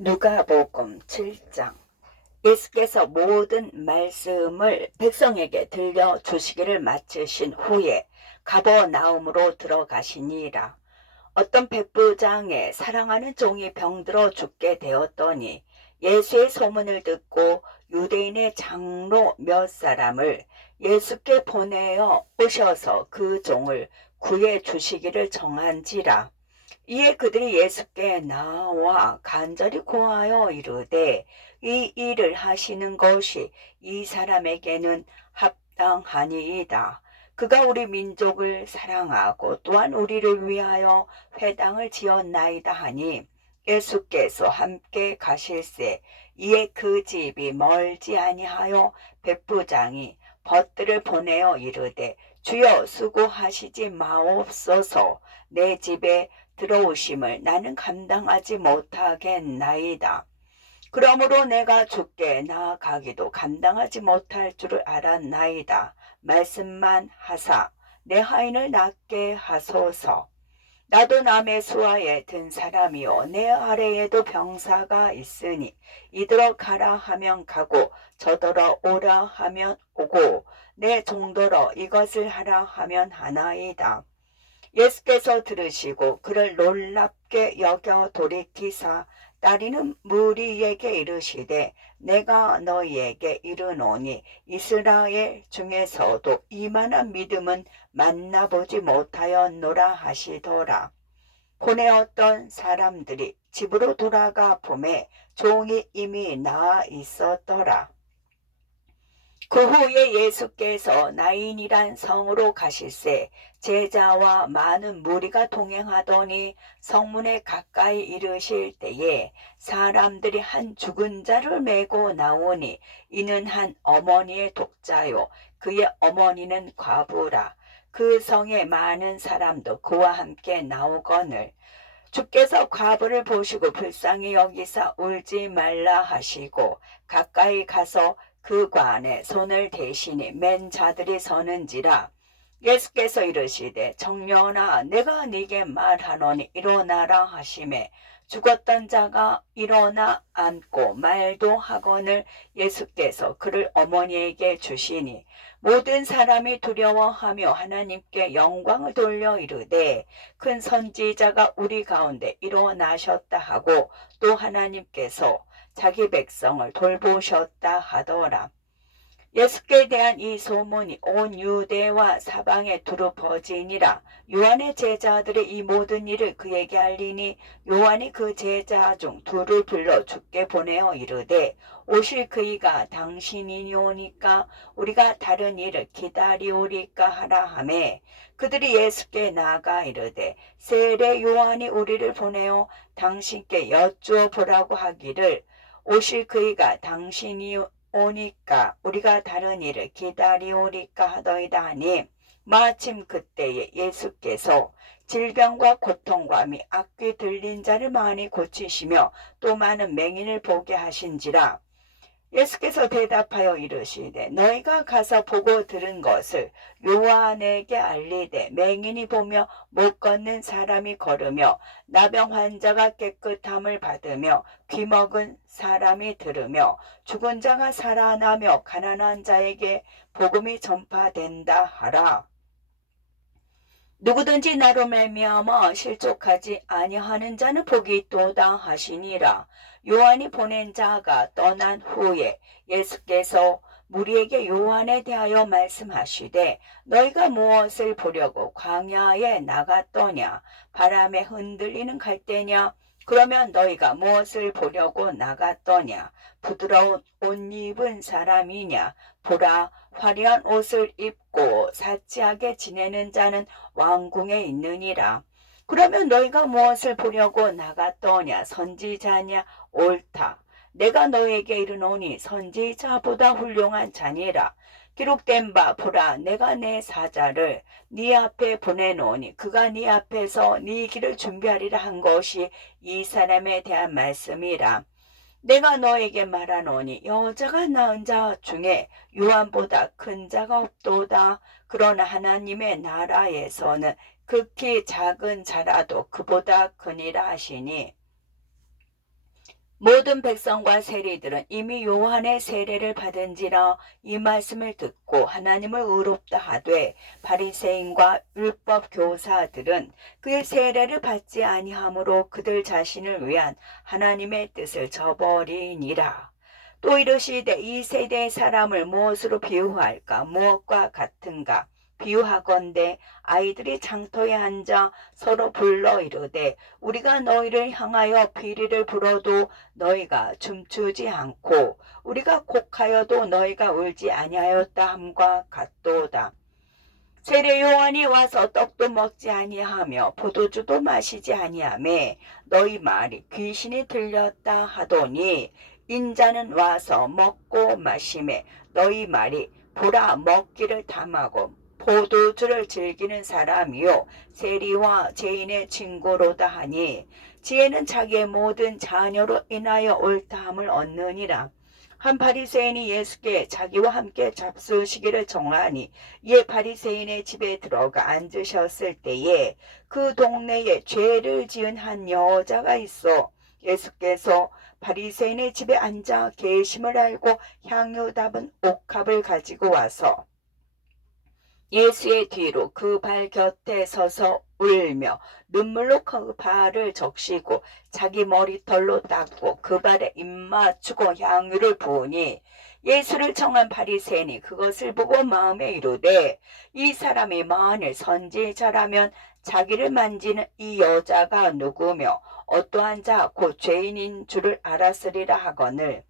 누가복음 7장. 예수께서 모든 말씀을 백성에게 들려주시기를 마치신 후에 가버나움으로 들어가시니라. 어떤 백부장의 사랑하는 종이 병들어 죽게 되었더니 예수의 소문을 듣고 유대인의 장로 몇 사람을 예수께 보내어 오셔서 그 종을 구해 주시기를 정한지라. 이에 그들이 예수께 나와 간절히 구하여 이르되 이 일을 하시는 것이 이 사람에게는 합당하니이다. 그가 우리 민족을 사랑하고 또한 우리를 위하여 회당을 지었나이다 하니 예수께서 함께 가실새 이에 그 집이 멀지 아니하여 백부장이 벗들을 보내어 이르되 주여 수고하시지 마옵소서. 내 집에 들어오심을 나는 감당하지 못하겠나이다. 그러므로 내가 주께 나아가기도 감당하지 못할 줄을 알았나이다. 말씀만 하사 내 하인을 낫게 하소서. 나도 남의 수하에 든 사람이요 내 아래에도 병사가 있으니 이더러 가라 하면 가고 저더러 오라 하면 오고 내 종더러 이것을 하라 하면 하나이다. 예수께서 들으시고 그를 놀랍게 여겨 돌이키사 따리는 무리에게 이르시되 내가 너희에게 이르노니 이스라엘 중에서도 이만한 믿음은 만나보지 못하였노라 하시더라. 보내었던 사람들이 집으로 돌아가 보매 종이 이미 나아 있었더라. 그 후에 예수께서 나인이란 성으로 가실새 제자와 많은 무리가 동행하더니 성문에 가까이 이르실 때에 사람들이 한 죽은 자를 메고 나오니 이는 한 어머니의 독자요 그의 어머니는 과부라. 그 성에 많은 사람도 그와 함께 나오거늘 주께서 과부를 보시고 불쌍히 여기사 울지 말라 하시고 가까이 가서 그 관에 손을 대시니 맨 자들이 서는지라. 예수께서 이르시되 청년아 내가 네게 말하노니 일어나라 하시매 죽었던 자가 일어나 앉고 말도 하거늘 예수께서 그를 어머니에게 주시니 모든 사람이 두려워하며 하나님께 영광을 돌려 이르되 큰 선지자가 우리 가운데 일어나셨다 하고 또 하나님께서 자기 백성을 돌보셨다 하더라. 예수께 대한 이 소문이 온 유대와 사방에 두루 퍼지니라. 요한의 제자들의 이 모든 일을 그에게 알리니 요한이 그 제자 중 둘을 불러 주께 보내어 이르되 오실 그이가 당신이니오니까 우리가 다른 일을 기다리오리까 하라 하매 그들이 예수께 나아가 이르되 세례 요한이 우리를 보내어 당신께 여쭈어 보라고 하기를 오실 그이가 당신이 오니까 우리가 다른 일을 기다리오리까 하더이다 하니 마침 그때에 예수께서 질병과 고통과 미 악귀 들린 자를 많이 고치시며 또 많은 맹인을 보게 하신지라. 예수께서 대답하여 이르시되 너희가 가서 보고 들은 것을 요한에게 알리되 맹인이 보며 못 걷는 사람이 걸으며 나병 환자가 깨끗함을 받으며 귀먹은 사람이 들으며 죽은 자가 살아나며 가난한 자에게 복음이 전파된다 하라. 누구든지 나로 말미암아 실족하지 아니하는 자는 복이 있도다 하시니라. 요한이 보낸 자가 떠난 후에 예수께서 무리에게 요한에 대하여 말씀하시되 너희가 무엇을 보려고 광야에 나갔더냐 바람에 흔들리는 갈대냐 그러면 너희가 무엇을 보려고 나갔더냐 부드러운 옷 입은 사람이냐 보라 화려한 옷을 입고 사치하게 지내는 자는 왕궁에 있느니라. 그러면 너희가 무엇을 보려고 나갔더냐 선지자냐 옳다. 내가 너에게 이르노니 선지자보다 훌륭한 자니라. 기록된 바 보라 내가 내 사자를 네 앞에 보내노니 그가 네 앞에서 네 길을 준비하리라 한 것이 이 사람에 대한 말씀이라. 내가 너에게 말하노니 여자가 낳은 자 중에 요한보다 큰 자가 없도다. 그러나 하나님의 나라에서는 극히 작은 자라도 그보다 크니라 하시니 모든 백성과 세리들은 이미 요한의 세례를 받은지라 이 말씀을 듣고 하나님을 의롭다 하되 바리새인과 율법 교사들은 그의 세례를 받지 아니하므로 그들 자신을 위한 하나님의 뜻을 저버리니라. 또 이르시되 이 세대의 사람을 무엇으로 비유할까? 무엇과 같은가? 비유하건대 아이들이 장터에 앉아 서로 불러 이르되 우리가 너희를 향하여 비리를 불어도 너희가 춤추지 않고 우리가 곡하여도 너희가 울지 아니하였다 함과 같도다. 세례 요한이 와서 떡도 먹지 아니하며 포도주도 마시지 아니하며 너희 말이 귀신이 들렸다 하더니 인자는 와서 먹고 마시매 너희 말이 보라 먹기를 탐하고 포도주를 즐기는 사람이요 세리와 죄인의 친구로다 하니 지혜는 자기의 모든 자녀로 인하여 옳다함을 얻느니라. 한 바리새인이 예수께 자기와 함께 잡수시기를 청하니 이에 바리새인의 집에 들어가 앉으셨을 때에 그 동네에 죄를 지은 한 여자가 있어 예수께서 바리새인의 집에 앉아 계심을 알고 향유 담은 옥합을 가지고 와서 예수의 뒤로 그 발 곁에 서서 울며 눈물로 그 발을 적시고 자기 머리털로 닦고 그 발에 입 맞추고 향유를 부으니 예수를 청한 바리새인이 그것을 보고 마음에 이르되 이 사람이 만일 선지자라면 자기를 만지는 이 여자가 누구며 어떠한 자 곧 죄인인 줄을 알았으리라 하거늘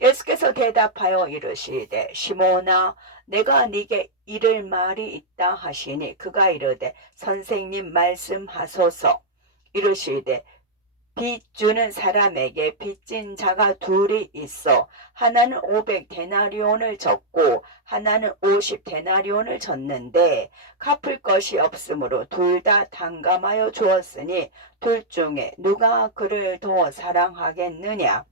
예수께서 대답하여 이르시되 시몬아 내가 네게 이를 말이 있다 하시니 그가 이르되 선생님 말씀하소서. 이르시되 빚 주는 사람에게 빚진 자가 둘이 있어 하나는 500데나리온을 졌고 하나는 50데나리온을 졌는데 갚을 것이 없으므로 둘 다 탕감하여 주었으니 둘 중에 누가 그를 더 사랑하겠느냐.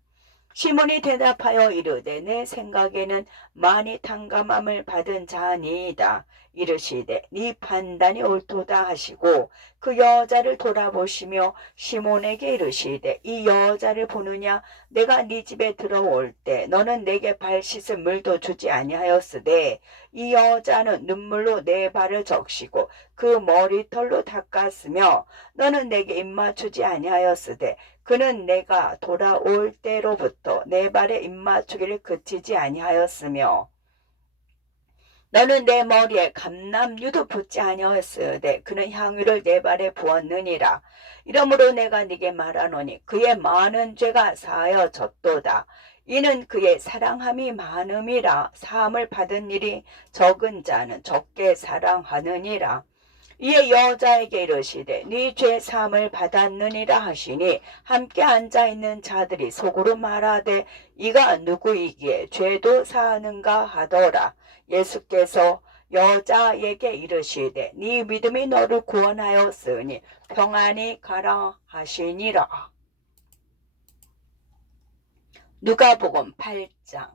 시몬이 대답하여 이르되 내 생각에는 많이 탕감함을 받은 자니이다. 이르시되 네 판단이 옳도다 하시고 그 여자를 돌아보시며 시몬에게 이르시되 이 여자를 보느냐 내가 네 집에 들어올 때 너는 내게 발 씻을 물도 주지 아니하였으되 이 여자는 눈물로 내 발을 적시고 그 머리털로 닦았으며 너는 내게 입맞추지 아니하였으되 그는 내가 돌아올 때로부터 내 발에 입맞추기를 그치지 아니하였으며 너는 내 머리에 감람유도 붓지 아니하였으되 그는 향유를 내 발에 부었느니라. 이러므로 내가 네게 말하노니 그의 많은 죄가 사하여졌도다. 이는 그의 사랑함이 많음이라. 사함을 받은 일이 적은 자는 적게 사랑하느니라. 이에 여자에게 이르시되 네 죄 사함을 받았느니라 하시니 함께 앉아있는 자들이 속으로 말하되 이가 누구이기에 죄도 사하는가 하더라. 예수께서 여자에게 이르시되 네 믿음이 너를 구원하였으니 평안히 가라 하시니라. 누가복음 8장.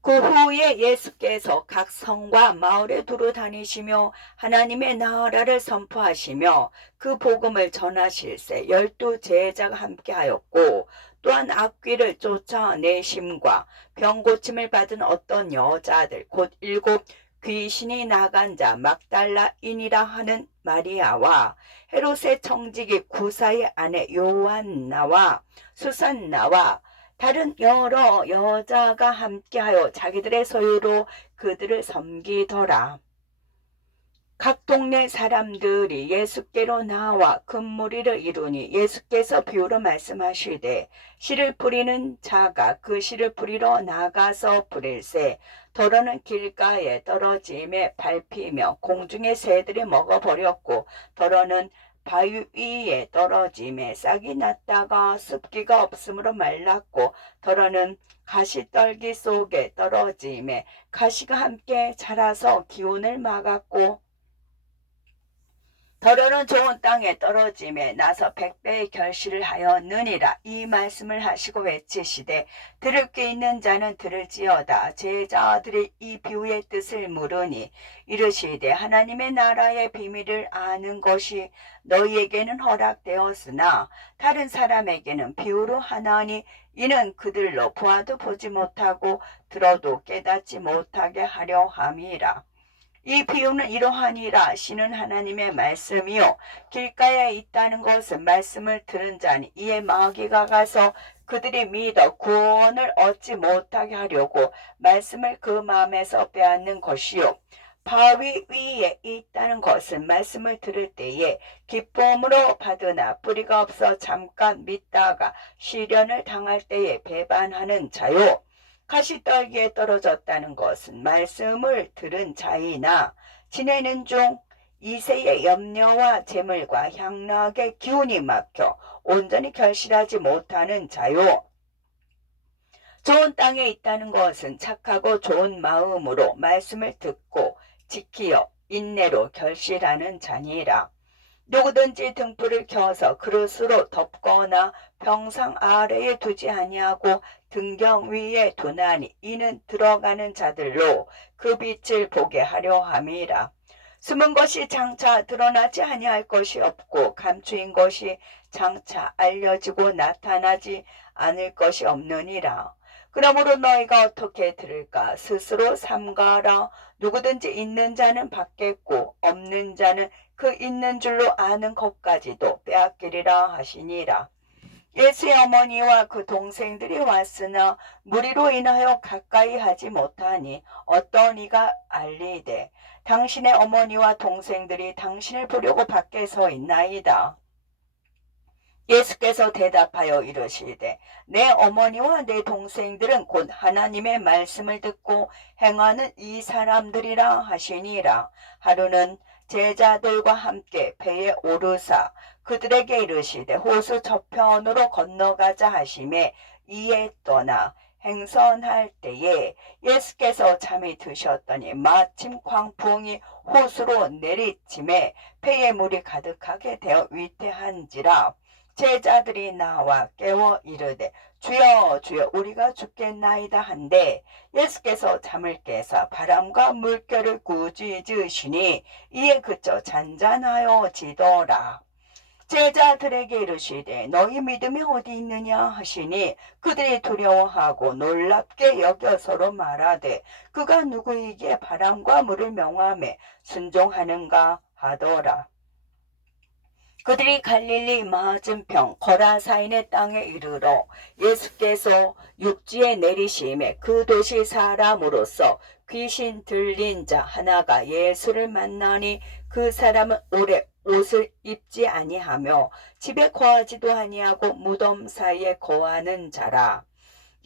그 후에 예수께서 각 성과 마을에 두루 다니시며 하나님의 나라를 선포하시며 그 복음을 전하실세 12 제자가 함께하였고 또한 악귀를 쫓아내심과 병고침을 받은 어떤 여자들 곧 7 귀신이 나간 자 막달라인이라 하는 마리아와 헤롯의 청지기 구사의 아내 요한나와 수산나와 다른 여러 여자가 함께하여 자기들의 소유로 그들을 섬기더라. 각 동네 사람들이 예수께로 나와 금무리를 이루니 예수께서 비유로 말씀하시되 씨를 뿌리는 자가 그 씨를 뿌리러 나가서 뿌릴새 더러는 길가에 떨어짐에 밟히며 공중의 새들이 먹어버렸고 더러는 바위 위에 떨어짐에 싹이 났다가 습기가 없으므로 말랐고 더러는 가시떨기 속에 떨어짐에 가시가 함께 자라서 기운을 막았고 더러는 좋은 땅에 떨어짐에 나서 100배의 결실을 하였느니라. 이 말씀을 하시고 외치시되 들을 게 있는 자는 들을지어다. 제자들이 이 비유의 뜻을 물으니 이르시되 하나님의 나라의 비밀을 아는 것이 너희에게는 허락되었으나 다른 사람에게는 비유로 하나니 이는 그들로 보아도 보지 못하고 들어도 깨닫지 못하게 하려 함이라. 이 비유는 이러하니라. 신은 하나님의 말씀이요 길가에 있다는 것은 말씀을 들은 자니 이에 마귀가 가서 그들이 믿어 구원을 얻지 못하게 하려고 말씀을 그 마음에서 빼앗는 것이요 바위 위에 있다는 것은 말씀을 들을 때에 기쁨으로 받으나 뿌리가 없어 잠깐 믿다가 시련을 당할 때에 배반하는 자요 가시떨기에 떨어졌다는 것은 말씀을 들은 자이나 지내는 중 이세의 염려와 재물과 향락의 기운이 막혀 온전히 결실하지 못하는 자요. 좋은 땅에 있다는 것은 착하고 좋은 마음으로 말씀을 듣고 지키어 인내로 결실하는 자니라. 누구든지 등불을 켜서 그릇으로 덮거나 병상 아래에 두지 아니하고 등경 위에 두나니 이는 들어가는 자들로 그 빛을 보게 하려 함이라. 숨은 것이 장차 드러나지 아니할 것이 없고 감추인 것이 장차 알려지고 나타나지 않을 것이 없느니라. 그러므로 너희가 어떻게 들을까? 스스로 삼가라. 누구든지 있는 자는 받겠고 없는 자는 그 있는 줄로 아는 것까지도 빼앗기리라 하시니라. 예수의 어머니와 그 동생들이 왔으나 무리로 인하여 가까이 하지 못하니 어떤 이가 알리되 당신의 어머니와 동생들이 당신을 보려고 밖에 서 있나이다. 예수께서 대답하여 이르시되 내 어머니와 내 동생들은 곧 하나님의 말씀을 듣고 행하는 이 사람들이라 하시니라. 하루는 제자들과 함께 배에 오르사 그들에게 이르시되 호수 저편으로 건너가자 하시매 이에 떠나 행선할 때에 예수께서 잠이 드셨더니 마침 광풍이 호수로 내리침에 배에 물이 가득하게 되어 위태한지라. 제자들이 나와 깨워 이르되 주여 주여 우리가 죽겠나이다 한데 예수께서 잠을 깨사 바람과 물결을 꾸짖으시니 이에 그쳐 잔잔하여 지더라. 제자들에게 이르시되 너희 믿음이 어디 있느냐 하시니 그들이 두려워하고 놀랍게 여겨 서로 말하되 그가 누구이기에 바람과 물을 명하매 순종하는가 하더라. 그들이 갈릴리 맞은편 거라사인의 땅에 이르러 예수께서 육지에 내리심에 그 도시 사람으로서 귀신 들린 자 하나가 예수를 만나니 그 사람은 오래 옷을 입지 아니하며 집에 거하지도 아니하고 무덤 사이에 거하는 자라.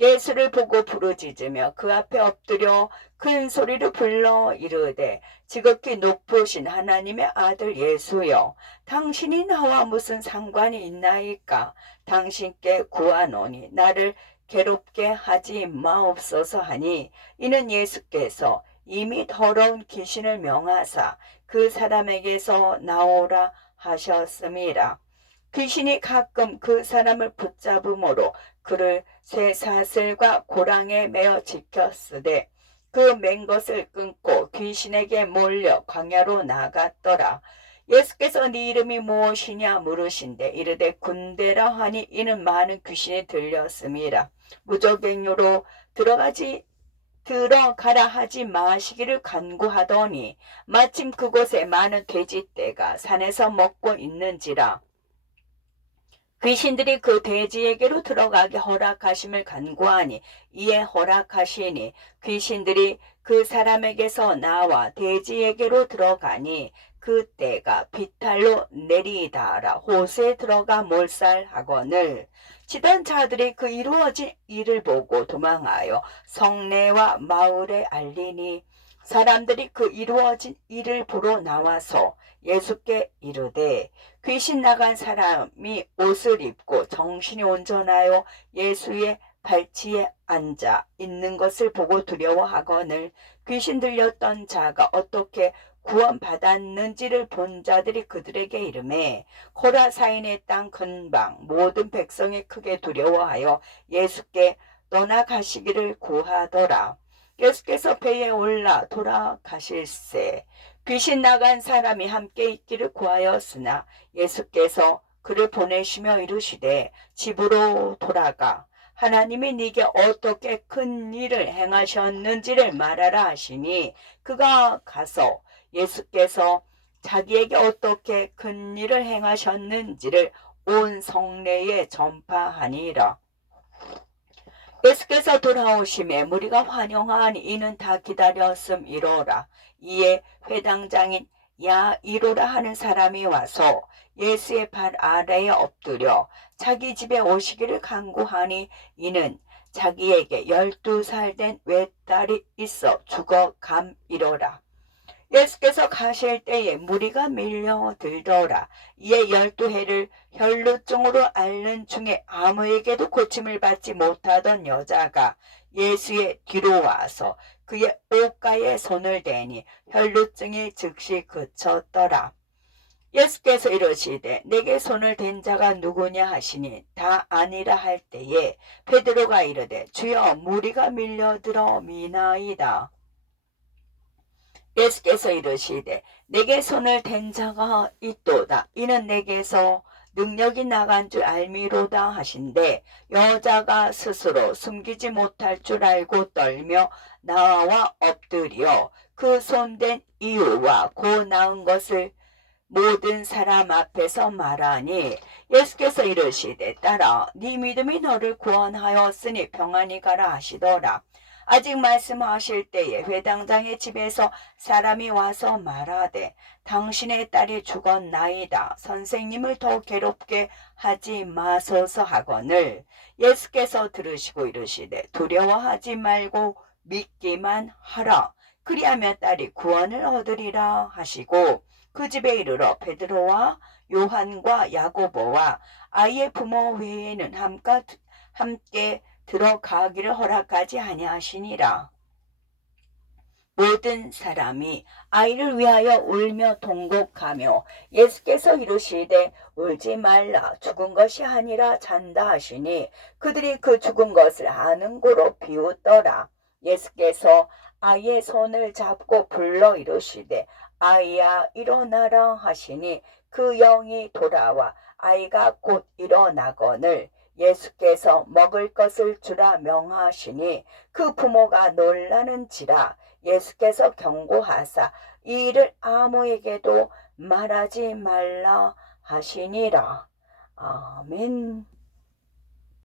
예수를 보고 부르짖으며 그 앞에 엎드려 큰 소리로 불러 이르되 지극히 높으신 하나님의 아들 예수여 당신이 나와 무슨 상관이 있나이까. 당신께 구하노니 나를 괴롭게 하지 마옵소서 하니 이는 예수께서 이미 더러운 귀신을 명하사 그 사람에게서 나오라 하셨음이라. 귀신이 가끔 그 사람을 붙잡음으로 그를 쇠사슬과 고랑에 매어 지켰으되 그 맨 것을 끊고 귀신에게 몰려 광야로 나갔더라. 예수께서 네 이름이 무엇이냐 물으신대 이르되 군대라 하니 이는 많은 귀신이 들렸음이라. 무적행료로 들어가라 하지 마시기를 간구하더니 마침 그곳에 많은 돼지떼가 산에서 먹고 있는지라. 귀신들이 그 돼지에게로 들어가게 허락하심을 간구하니 이에 허락하시니 귀신들이 그 사람에게서 나와 돼지에게로 들어가니 그 떼가 비탈로 내리다라 호수에 들어가 몰살하거늘 치던 자들이 그 이루어진 일을 보고 도망하여 성내와 마을에 알리니 사람들이 그 이루어진 일을 보러 나와서 예수께 이르되 귀신 나간 사람이 옷을 입고 정신이 온전하여 예수의 발치에 앉아 있는 것을 보고 두려워하거늘 귀신 들렸던 자가 어떻게 구원받았는지를 본 자들이 그들에게 이르매 코라사인의 땅 근방 모든 백성이 크게 두려워하여 예수께 떠나가시기를 구하더라. 예수께서 배에 올라 돌아가실새 귀신 나간 사람이 함께 있기를 구하였으나 예수께서 그를 보내시며 이르시되 집으로 돌아가 하나님이 네게 어떻게 큰 일을 행하셨는지를 말하라 하시니 그가 가서 예수께서 자기에게 어떻게 큰 일을 행하셨는지를 온 성내에 전파하니라. 예수께서 돌아오심에 무리가 환영하니 이는 다 기다렸음이로라. 이에 회당장인 야이로라 하는 사람이 와서 예수의 발 아래에 엎드려 자기 집에 오시기를 간구하니 이는 자기에게 12살 된 외딸이 있어 죽어감이로라. 예수께서 가실 때에 무리가 밀려들더라. 이에 12해를 혈루증으로 앓는 중에 아무에게도 고침을 받지 못하던 여자가 예수의 뒤로 와서 그의 옷가에 손을 대니 혈루증이 즉시 그쳤더라. 예수께서 이르시되 내게 손을 댄 자가 누구냐 하시니 다 아니라 할 때에 베드로가 이르되 주여 무리가 밀려들어 미나이다. 예수께서 이르시되 내게 손을 댄 자가 있도다. 이는 내게서 능력이 나간 줄 알미로다 하신대 여자가 스스로 숨기지 못할 줄 알고 떨며 나와 엎드려 그 손댄 이유와 고 나은 것을 모든 사람 앞에서 말하니 예수께서 이르시되 딸아 네 믿음이 너를 구원하였으니 평안히 가라 하시더라. 아직 말씀하실 때에 회당장의 집에서 사람이 와서 말하되 당신의 딸이 죽었나이다. 선생님을 더 괴롭게 하지 마소서 하거늘 예수께서 들으시고 이르시되 두려워하지 말고 믿기만 하라. 그리하면 딸이 구원을 얻으리라 하시고 그 집에 이르러 베드로와 요한과 야고보와 아이의 부모 외에는 함께 들어가기를 허락하지 아니하시니라. 모든 사람이 아이를 위하여 울며 통곡하며 예수께서 이르시되 울지 말라 죽은 것이 아니라 잔다 하시니 그들이 그 죽은 것을 아는 고로 비웃더라. 예수께서 아이의 손을 잡고 불러 이르시되 아이야 일어나라 하시니 그 영이 돌아와 아이가 곧 일어나거늘 예수께서 먹을 것을 주라 명하시니 그 부모가 놀라는지라. 예수께서 경고하사 이 일을 아무에게도 말하지 말라 하시니라. 아멘.